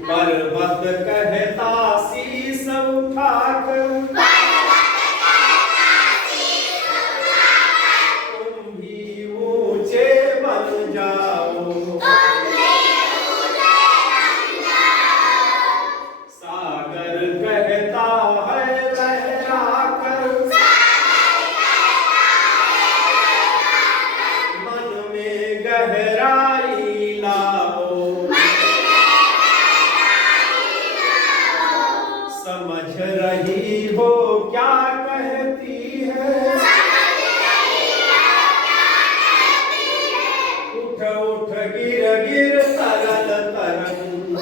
पर्वत कहता शीस उठाकर तुम भी ऊंचे बन जाओ। सागर कहता है लहराकर मन में गहराई लाओ। समझ रही हो क्या कहती है? उठ उठ गिर गिर तरल तरंग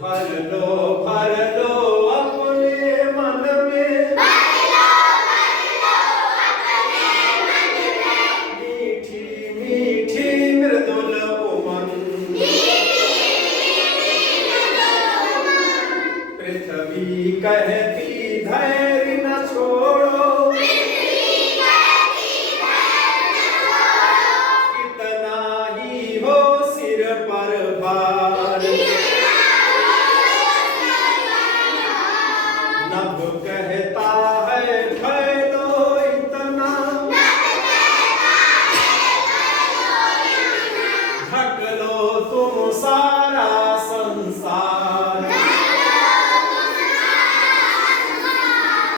भर लो अपने मन में। मीठी मीठी मृदुल उमंग पृथ्वी कहे